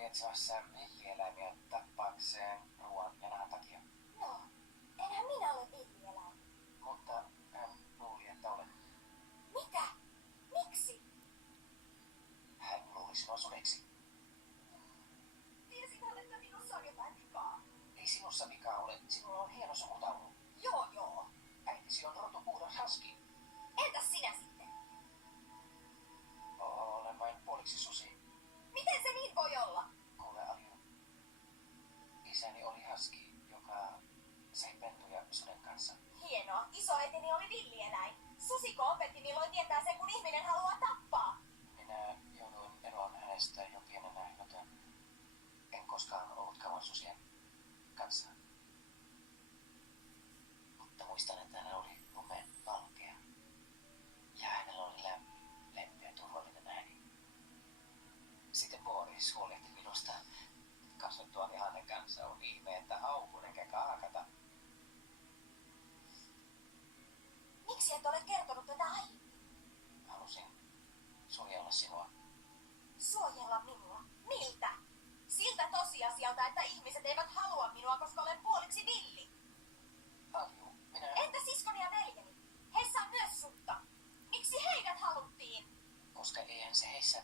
oli etsimässä villieläimiä tappaakseen ruoan ja nahan takia. No, enhän minä ole villieläin. Mutta hän luuli, että olet. Mitä? Miksi? Hän luuli sinua sudeksi. Tiesin hän, että minussa on jotain vikaa. Ei sinussa vikaa ole. Sinulla on hieno sukutaulu. Joo. Äitisi on rotupuhdas husky. Entäs sinä sitten? Olen vain puoliksi susi. Miten se niin voi olla? Kuule, Alju. Isäni oli husky, joka sai pentuja suden kanssa. Hienoa. Isoäitini oli villieläin. Susiko opetti, milloin tietää sen, kun ihminen haluaa tappaa? Minä jouduin eroon hänestä jo pienenä, joten en koskaan ollut kauan susien kanssa. Mutta muistan, että hän oli lumevalkea. Ja hänellä oli lempeä turvallinen ääni. Sitten Boris huolehti minusta. Kasvettuani hänen kanssa on ihme, että haukun enkä kaakata. Miksi et ole kertonut tätä aiemmin? Halusin suojella sinua. Suojella minua? Miltä? Siltä tosiasialta, että ihmiset eivät halua minua, koska olen puoliksi villi. Alju, minä... Entä siskoni ja veljeni? Heissä on myös sutta. Miksi heidät haluttiin? Koska eihän se heissä